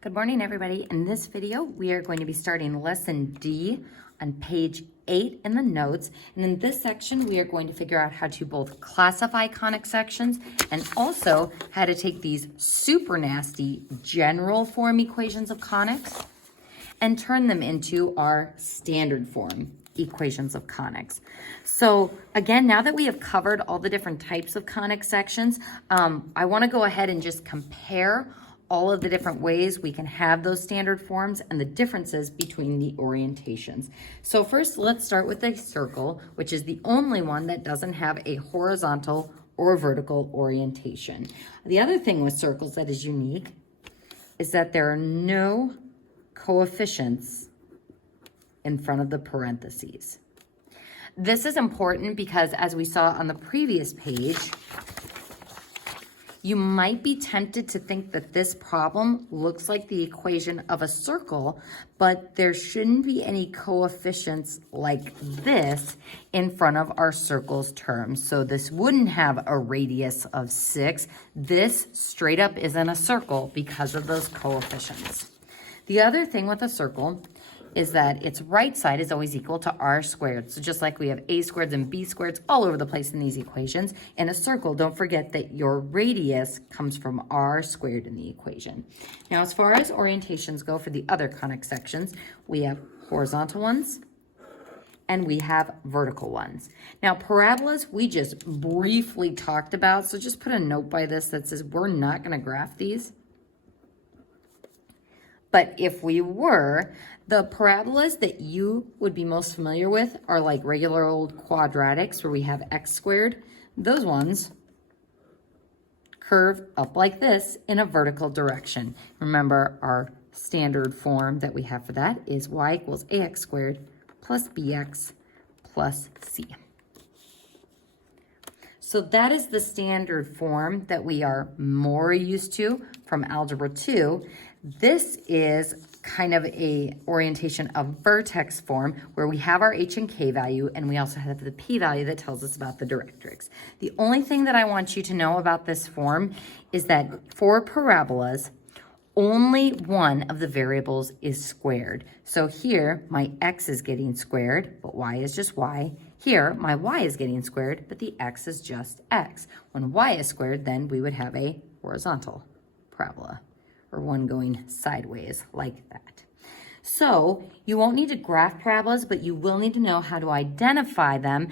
Good morning, everybody. In this video, we are going to be starting lesson D on page 8 in the notes. And in this section, we are going to figure out how to both classify conic sections and also how to take these super nasty general form equations of conics and turn them into our standard form equations of conics. So again, now that we have covered all the different types of conic sections, I want to go ahead and just compare all of the different ways we can have those standard forms and the differences between the orientations. So first, let's start with a circle, which is the only one that doesn't have a horizontal or vertical orientation. The other thing with circles that is unique is that there are no coefficients in front of the parentheses. This is important because, as we saw on the previous page, you might be tempted to think that this problem looks like the equation of a circle, but there shouldn't be any coefficients like this in front of our circle's terms. So this wouldn't have a radius of 6. This straight up isn't a circle because of those coefficients. The other thing with a circle is that its right side is always equal to r squared. So just like we have a squareds and b squareds all over the place in these equations, in a circle, don't forget that your radius comes from r squared in the equation. Now, as far as orientations go for the other conic sections, we have horizontal ones and we have vertical ones. Now, parabolas, we just briefly talked about, so just put a note by this that says we're not gonna graph these. But if we were, the parabolas that you would be most familiar with are like regular old quadratics where we have x squared. Those ones curve up like this in a vertical direction. Remember, our standard form that we have for that is y equals ax squared plus bx plus c. So that is the standard form that we are more used to from Algebra 2. This is kind of a orientation of vertex form where we have our h and k value and we also have the p value that tells us about the directrix. The only thing that I want you to know about this form is that for parabolas, only one of the variables is squared. So here, my x is getting squared, but y is just y. Here, my y is getting squared, but the x is just x. When y is squared, then we would have a horizontal parabola, or one going sideways like that. So you won't need to graph parabolas, but you will need to know how to identify them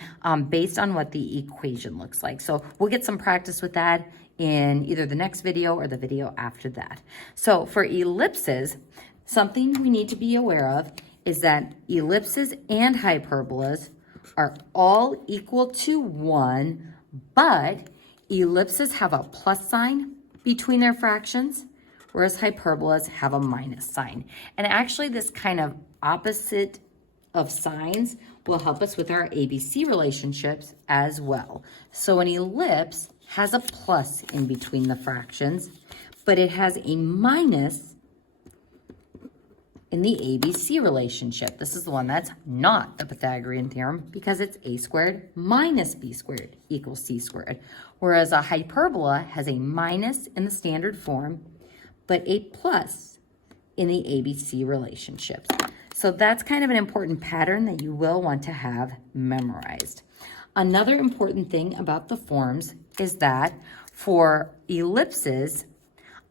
based on what the equation looks like. So we'll get some practice with that in either the next video or the video after that. So for ellipses, something we need to be aware of is that ellipses and hyperbolas are all equal to 1, but ellipses have a plus sign between their fractions, whereas hyperbolas have a minus sign. And actually, this kind of opposite of signs will help us with our ABC relationships as well. So an ellipse has a plus in between the fractions, but it has a minus in the ABC relationship. This is the one that's not the Pythagorean theorem because it's a squared minus b squared equals c squared. Whereas a hyperbola has a minus in the standard form, but a plus in the ABC relationships. So that's kind of an important pattern that you will want to have memorized. Another important thing about the forms is that for ellipses,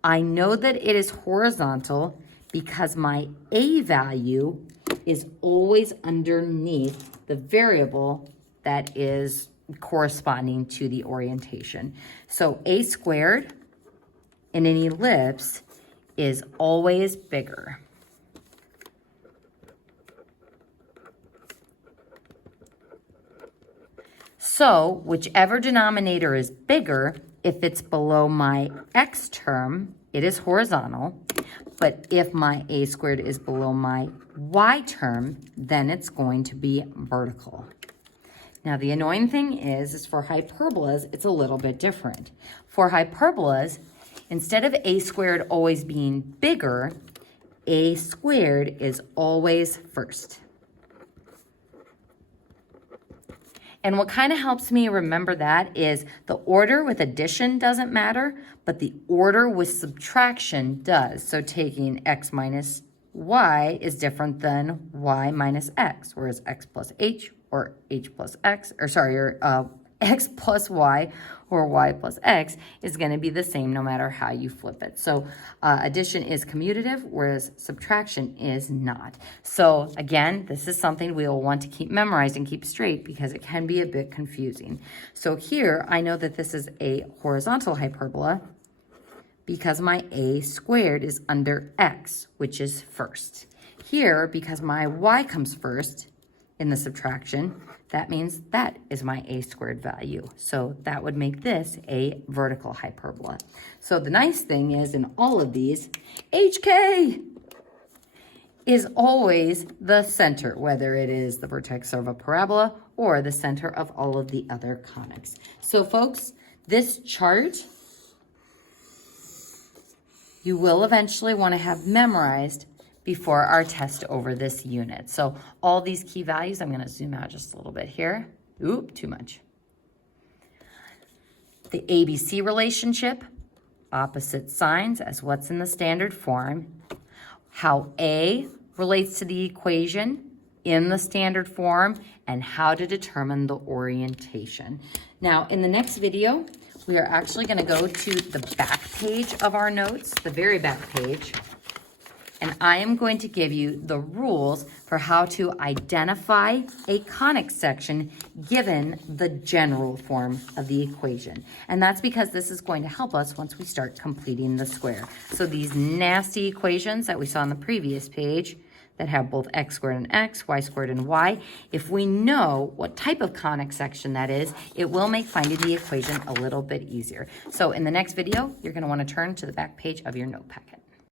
I know that it is horizontal because my a value is always underneath the variable that is corresponding to the orientation. So a squared in an ellipse is always bigger. So whichever denominator is bigger, if it's below my x term, it is horizontal. But if my a squared is below my y term, then it's going to be vertical. Now, the annoying thing is for hyperbolas, it's a little bit different. For hyperbolas, instead of a squared always being bigger, a squared is always first. And what kind of helps me remember that is the order with addition doesn't matter, but the order with subtraction does. So taking x minus y is different than y minus x, whereas x plus h or h plus x, or x plus y or y plus x is going to be the same no matter how you flip it. So addition is commutative, whereas subtraction is not. So again, this is something we will want to keep memorized and keep straight because it can be a bit confusing. So here, I know that this is a horizontal hyperbola because my a squared is under x, which is first. Here, because my y comes first in the subtraction, that means that is my a squared value. So that would make this a vertical hyperbola. So the nice thing is in all of these, HK is always the center, whether it is the vertex of a parabola or the center of all of the other conics. So folks, this chart you will eventually want to have memorized before our test over this unit. So all these key values, I'm going to zoom out just a little bit here. Oop, too much. The ABC relationship, opposite signs as what's in the standard form, how A relates to the equation in the standard form, and how to determine the orientation. Now, in the next video, we are actually going to go to the back page of our notes, the very back page, and I am going to give you the rules for how to identify a conic section given the general form of the equation. And that's because this is going to help us once we start completing the square. So these nasty equations that we saw on the previous page that have both x squared and x, y squared and y, if we know what type of conic section that is, it will make finding the equation a little bit easier. So in the next video, you're going to want to turn to the back page of your note packet.